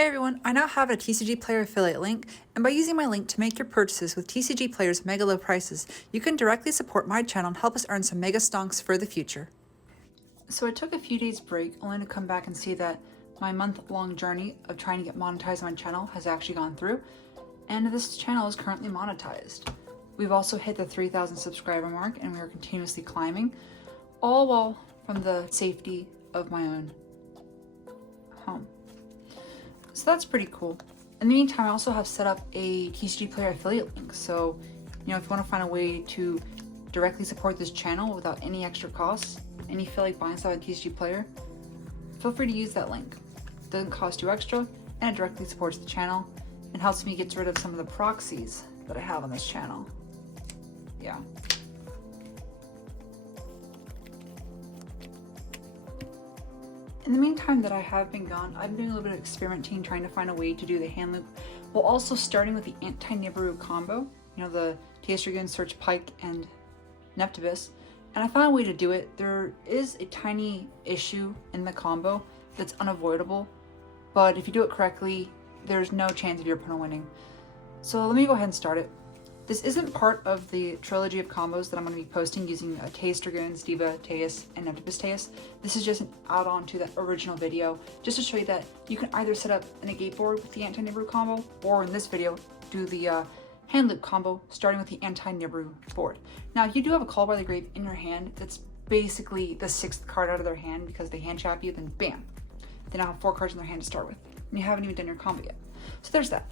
Hey everyone, I now have a TCG Player affiliate link, and by using my link to make your purchases with TCG Player's mega low prices, you can directly support my channel and help us earn some mega stonks for the future. So I took a few days break only to come back and see that my month-long journey of trying to get monetized on my channel has actually gone through, and this channel is currently monetized. We've also hit the 3,000 subscriber mark and we are continuously climbing, all while from the safety of my own home. So that's pretty cool. In the meantime, I also have set up a TCG Player affiliate link. So, if you want to find a way to directly support this channel without any extra costs, and you feel like buying stuff on TCG Player, feel free to use that link. It doesn't cost you extra, and it directly supports the channel and helps me get rid of some of the proxies that I have on this channel. Yeah. In the meantime that I have been gone, I've been doing a little bit of experimenting, trying to find a way to do the hand loop, while also starting with the anti-Nibiru combo, the Teus Dragoon, Search Pike, and Neptibus, and I found a way to do it. There is a tiny issue in the combo that's unavoidable, but if you do it correctly, there's no chance of your opponent winning. So let me go ahead and start it. This isn't part of the trilogy of combos that I'm going to be posting using Teus Dragoons, Diva Teus, and Neptibus Teus. This is just an add-on to that original video, just to show you that you can either set up a negate board with the anti-Nibiru combo, or in this video, do the hand loop combo, starting with the anti-Nibiru board. Now, if you do have a Call by the Grave in your hand, that's basically the 6th card out of their hand because they hand trap you, then bam! They now have 4 cards in their hand to start with, and you haven't even done your combo yet. So there's that.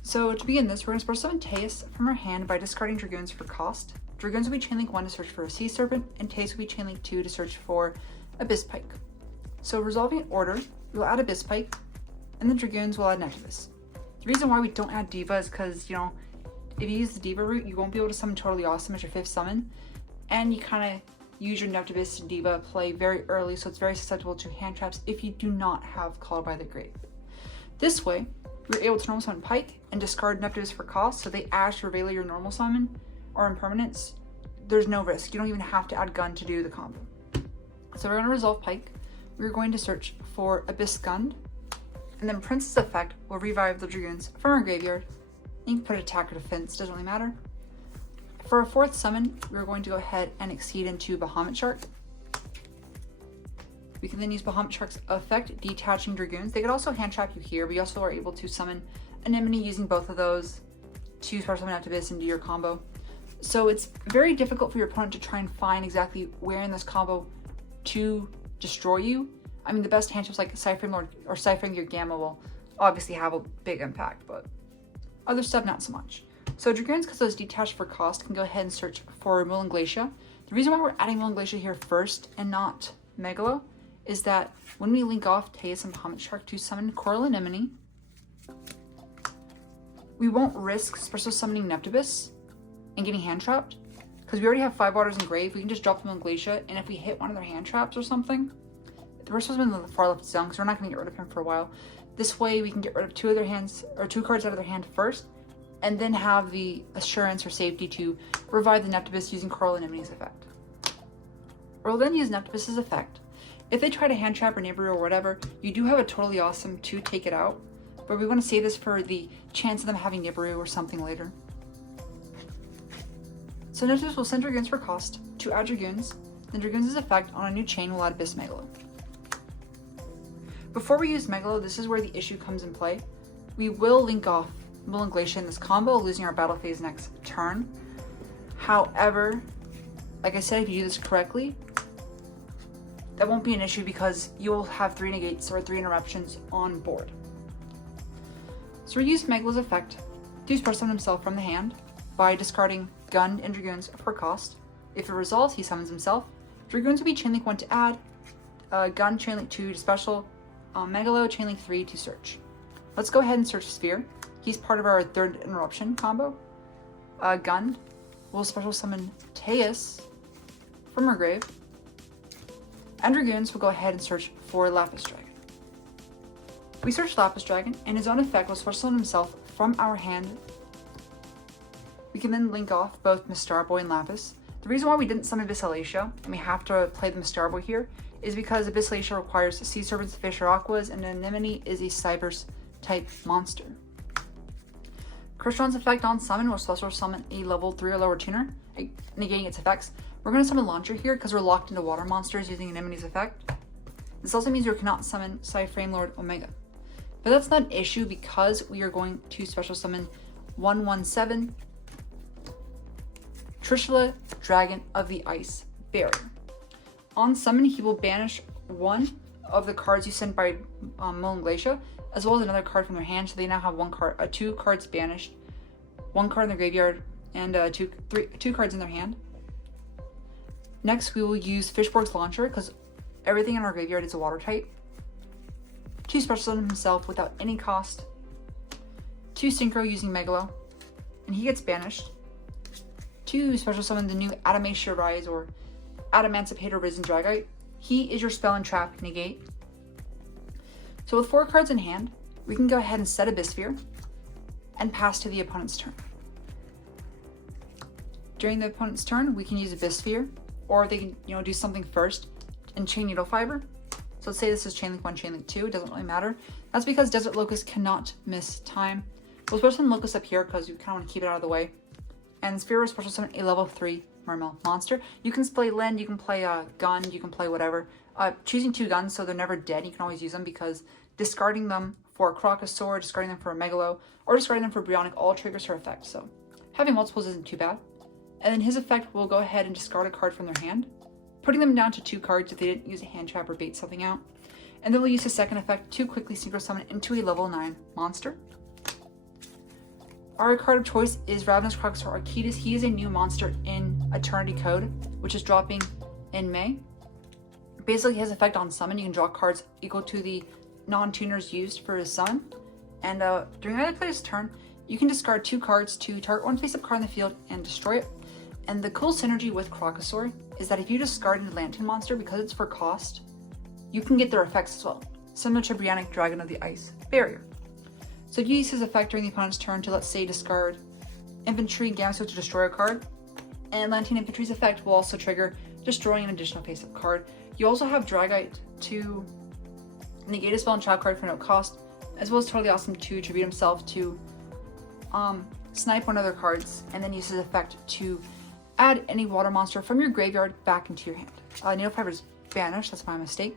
So to begin this, we're going to special summon Teus from our hand by discarding Dragoons for cost. Dragoons will be Chainlink 1 to search for a Sea Serpent, and Teus will be Chainlink 2 to search for Abyss Pike. So resolving order, we will add Abyss Pike, and the Dragoons will add Neptibus. The reason why we don't add Diva is because, if you use the Diva route, you won't be able to summon Totally Awesome as your 5th summon, and you kind of use your Neptibus and Diva play very early, so it's very susceptible to hand traps if you do not have Call by the Grave. This way, we're able to normal summon Pike and discard Neptibus for cost, so they Ash or Veil your normal summon or impermanence. There's no risk. You don't even have to add Gun to do the combo. So we're going to resolve Pike. We're going to search for Abyss Gun, and then Prince's effect will revive the Dragoons from our graveyard. You can put attack or defense, doesn't really matter. For our 4th summon, we're going to go ahead and exceed into Bahamut Shark. We can then use Bahamut Shark's effect, detaching Dragoons. They could also hand trap you here. We also are able to summon Anemone using both of those to special summon Neptibus and do your combo. So it's very difficult for your opponent to try and find exactly where in this combo to destroy you. I mean, the best hand traps like Ciphering Lord or Ciphering your Gamma will obviously have a big impact, but other stuff not so much. So Dragoons, because those detached for cost, can go ahead and search for Mullin Glacia. The reason why we're adding Mullin Glacia here first and not Megalo is that when we link off Teus and Bahamut Shark to summon Coral Anemone, we won't risk special summoning Neptibus and getting hand trapped, because we already have 5 Waters in Grave. We can just drop them on Glacia, and if we hit one of their hand traps or something, the first one's been in the far left zone, so we're not going to get rid of him for a while. This way we can get rid of 2 of their hands, or 2 cards out of their hand first, and then have the assurance or safety to revive the Neptibus using Coral Anemone's effect. We'll then use Neptibus's effect. If they try to hand trap or Nibiru or whatever, you do have a Totally Awesome to take it out, but we want to save this for the chance of them having Nibiru or something later. So Neptibus will send Dragoons for cost to add Dragoons, then Dragoons' effect on a new chain will add Abyss Megalo. Before we use Megalo, this is where the issue comes in play. We will link off Mullin Glacia in this combo, losing our battle phase next turn. However, like I said, if you do this correctly, that won't be an issue because you'll have 3 negates or 3 interruptions on board. So we use Megalo's effect to special summon himself from the hand by discarding Gun and Dragoons for cost. If it resolves, he summons himself. Dragoons will be Chainlink 1 to add, Gun Chainlink 2 to special, Megalo Chainlink 3 to search. Let's go ahead and search Sphere. He's part of our 3rd interruption combo. Gun will special summon Teus from our grave. And Dragoons will go ahead and search for Lapis Dragon. We search Lapis Dragon, and his own effect will special summon himself from our hand. We can then link off both Mistar Boy and Lapis. The reason why we didn't summon Abyssalacia, and we have to play the Mistar Boy here, is because Abyssalacia requires Sea Serpents, Fish, or Aquas, and Anemone is a Cybers type monster. Crystron's effect on summon will special summon a level 3 or lower tuner, negating its effects. We're going to summon Launcher here because we're locked into water monsters using Anemone's effect. This also means we cannot summon Psyframe Lord Omega. But that's not an issue because we are going to special summon 117 Trishula, Dragon of the Ice Barrier. On summon, he will banish one of the cards you sent by Moan Glacia, as well as another card from their hand, so they now have two cards banished, one card in the graveyard, and two cards in their hand. Next, we will use Fishborg's Launcher, because everything in our graveyard is a water type, to special summon himself without any cost, to Synchro using Megalo, and he gets banished, to special summon the new Adamacia Rise or Adamancipator Risen Dragite. He is your spell and trap negate. So with 4 cards in hand, we can go ahead and set Abyssphere and pass to the opponent's turn. During the opponent's turn, we can use Abyssphere, or they can do something first and chain Needle Fiber. So let's say this is Chainlink 1, Chainlink 2, it doesn't really matter. That's because Desert Locust cannot miss time. We'll special summon Locust up here because we kind of want to keep it out of the way. And Sphere will special summon a level 3 Mermail monster. You can play Lend, you can play Gun, you can play whatever. Choosing 2 guns so they're never dead, you can always use them because discarding them for a Crocosaur, discarding them for a Megalo, or discarding them for Brionac all triggers her effect. So having multiples isn't too bad. And then his effect will go ahead and discard a card from their hand, putting them down to 2 cards if they didn't use a hand trap or bait something out. And then we'll use his second effect to quickly synchro summon into a level 9 monster. Our card of choice is Ravenous Crocosaur Arquidus. He is a new monster in Eternity Code, which is dropping in May. Basically, his effect on summon, you can draw cards equal to the non-tuners used for his summon. And during either player's turn, you can discard 2 cards to target one face-up card in the field and destroy it. And the cool synergy with Crocosaur is that if you discard an Atlantean monster, because it's for cost, you can get their effects as well, similar to Brionac Dragon of the Ice Barrier. So if you use his effect during the opponent's turn to, let's say, discard Infantry Gamma to destroy a card, and Atlantean Infantry's effect will also trigger destroying an additional face-up card. You also have Dragite to negate a spell and trap card for no cost, as well as Totally Awesome to tribute himself to snipe one of their cards, and then use his effect to add any water monster from your graveyard back into your hand. Needle Fiber is banished, that's my mistake.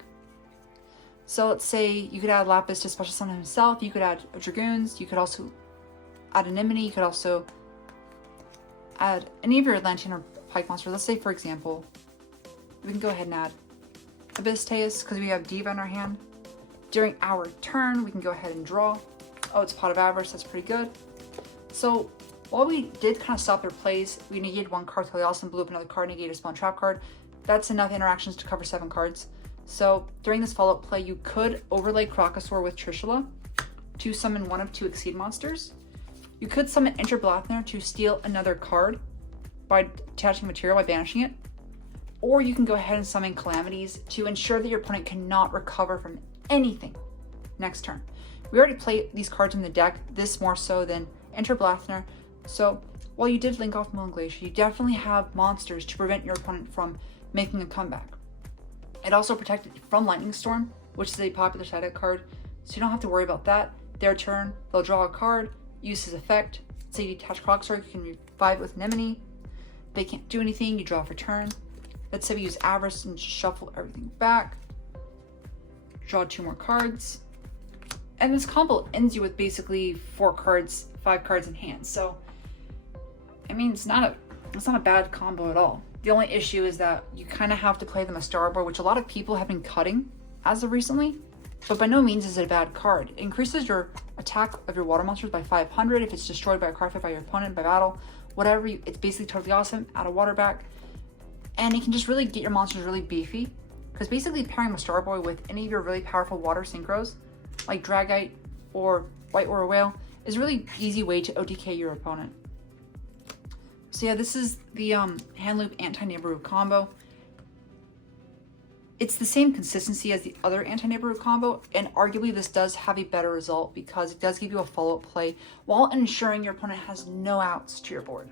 So let's say you could add Lapis to special summon himself, you could add Dragoons, you could also add Anemone, you could also add any of your Atlantean or Pike monsters. Let's say, for example, we can go ahead and add Abyssteus because we have Diva in our hand. During our turn, we can go ahead and draw. Oh, it's Pot of Avarice, that's pretty good. So while we did kind of stop their plays, we negated 1 card, Totally Awesome, blew up another card, negated a spell and trap card. That's enough interactions to cover 7 cards. So during this follow-up play, you could overlay Crocosaur with Trishula to summon one of 2 Exceed monsters. You could summon Enter Blathner to steal another card by attaching material by banishing it. Or you can go ahead and summon Calamities to ensure that your opponent cannot recover from anything next turn. We already played these cards in the deck, this more so than Enter Blathner. So while you did link off Moan Glacia, you definitely have monsters to prevent your opponent from making a comeback. It also protected from Lightning Storm, which is a popular side deck card, so you don't have to worry about that. Their turn, they'll draw a card, use his effect. Say you detach Crocosaur, you can revive it with Anemone. They can't do anything, you draw for turn. Let's say we use Avarice and shuffle everything back. Draw 2 more cards. And this combo ends you with basically 4 cards, 5 cards in hand. So, I mean, it's not a bad combo at all. The only issue is that you kind of have to play them a Starboard, which a lot of people have been cutting as of recently, but by no means is it a bad card. It increases your attack of your water monsters by 500 if it's destroyed by a card fight by your opponent, by battle, whatever. It's basically Totally Awesome, add a water back, and it can just really get your monsters really beefy, because basically pairing a Starboy with any of your really powerful water synchros, like Dragite or White Aura Whale, is a really easy way to OTK your opponent. So yeah, this is the Handloop Anti-Neighborhood combo. It's the same consistency as the other Anti-Neighborhood combo, and arguably this does have a better result because it does give you a follow-up play while ensuring your opponent has no outs to your board.